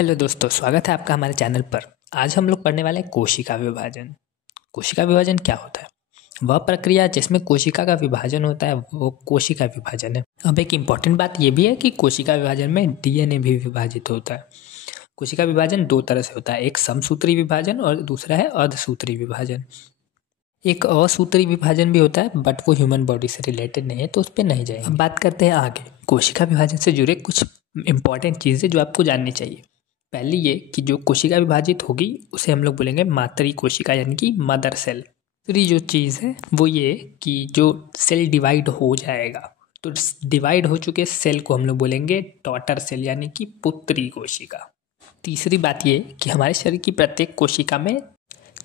Hello दोस्तों, स्वागत है आपका हमारे चैनल पर। आज हम लोग पढ़ने वाले हैं कोशिका विभाजन। कोशिका विभाजन क्या होता है? वह प्रक्रिया जिसमें कोशिका का विभाजन होता है वो कोशिका विभाजन है। अब एक इम्पॉर्टेंट बात यह भी है कि कोशिका विभाजन में डीएनए भी विभाजित होता है। कोशिका विभाजन दो तरह से होता है, एक समसूत्री विभाजन और दूसरा है अर्धसूत्री विभाजन। एक असूत्री विभाजन भी होता है बट वो ह्यूमन बॉडी से रिलेटेड नहीं है, तो उस पर नहीं जाएंगे। अब बात करते हैं आगे कोशिका विभाजन से जुड़े कुछ इंपॉर्टेंट चीज़ें जो आपको जाननी चाहिए। पहली ये कि जो कोशिका विभाजित होगी उसे हम लोग बोलेंगे मातृ कोशिका यानी कि मदर सेल। दूसरी जो चीज़ है वो ये कि जो सेल डिवाइड हो जाएगा तो डिवाइड हो चुके सेल को हम लोग बोलेंगे डॉटर सेल यानी कि पुत्री कोशिका। तीसरी बात ये कि हमारे शरीर की प्रत्येक कोशिका में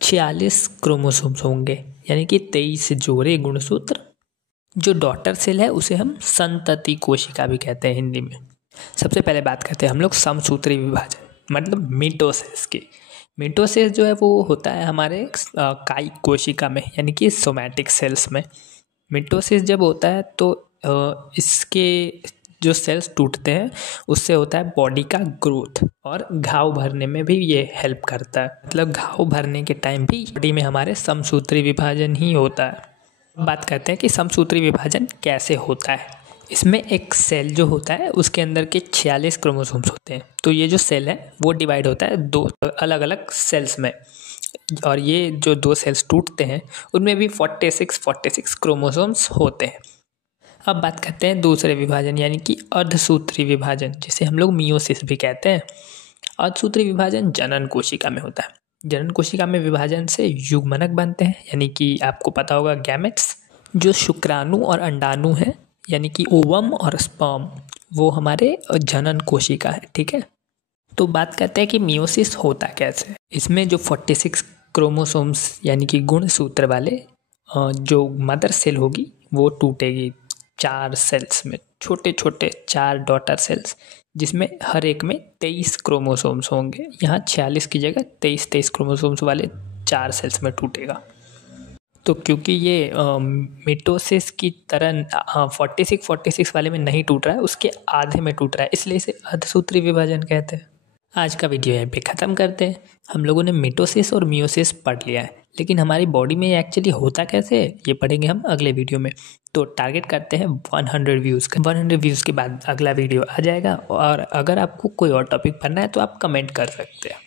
46 क्रोमोसोम्स होंगे यानी कि 23 जोड़े गुणसूत्र। जो डॉटर सेल है उसे हम संतति कोशिका भी कहते हैं हिंदी में। सबसे पहले बात करते हैं हम लोग समसूत्री विभाजन मतलब मिटोसिस की। मिटोसिस जो है वो होता है हमारे कायिक कोशिका में यानी कि सोमैटिक सेल्स में। मिटोसिस जब होता है तो इसके जो सेल्स टूटते हैं उससे होता है बॉडी का ग्रोथ और घाव भरने में भी ये हेल्प करता है। मतलब घाव भरने के टाइम भी बॉडी में हमारे समसूत्री विभाजन ही होता है। बात करते हैं कि समसूत्री विभाजन कैसे होता है। इसमें एक सेल जो होता है उसके अंदर के 46 क्रोमोसोम्स होते हैं। तो ये जो सेल है वो डिवाइड होता है दो अलग अलग सेल्स में, और ये जो दो सेल्स टूटते हैं उनमें भी 46 क्रोमोसोम्स होते हैं। अब बात करते हैं दूसरे विभाजन यानी कि अर्धसूत्री विभाजन, जिसे हम लोग मियोसिस भी कहते हैं। अर्धसूत्री विभाजन जनन कोशिका में होता है। जनन कोशिका में विभाजन से युग्मनक बनते हैं यानी कि आपको पता होगा गैमेट्स। जो शुक्राणु और अंडाणु हैं यानी कि ओवम और स्पर्म, वो हमारे जनन कोशिका है। ठीक है, तो बात करते हैं कि मियोसिस होता कैसे। इसमें जो 46 क्रोमोसोम्स यानी कि गुणसूत्र वाले जो मदर सेल होगी वो टूटेगी 4 सेल्स में, छोटे छोटे 4 डॉटर सेल्स, जिसमें हर एक में 23 क्रोमोसोम्स होंगे। यहाँ 46 की जगह 23 क्रोमोसोम्स वाले 4 सेल्स में टूटेगा। तो क्योंकि ये मिटोसिस की तरह 46 वाले में नहीं टूट रहा है, उसके आधे में टूट रहा है, इसलिए इसे अर्धसूत्री विभाजन कहते हैं। आज का वीडियो यहीं पे ख़त्म करते हैं। हम लोगों ने मिटोसिस और मियोसिस पढ़ लिया है, लेकिन हमारी बॉडी में एक्चुअली होता कैसे है ये पढ़ेंगे हम अगले वीडियो में। तो टारगेट करते हैं 100 व्यूज़ का। 100 व्यूज़ के बाद अगला वीडियो आ जाएगा, और अगर आपको कोई और टॉपिक पढ़ना है तो आप कमेंट कर सकते हैं।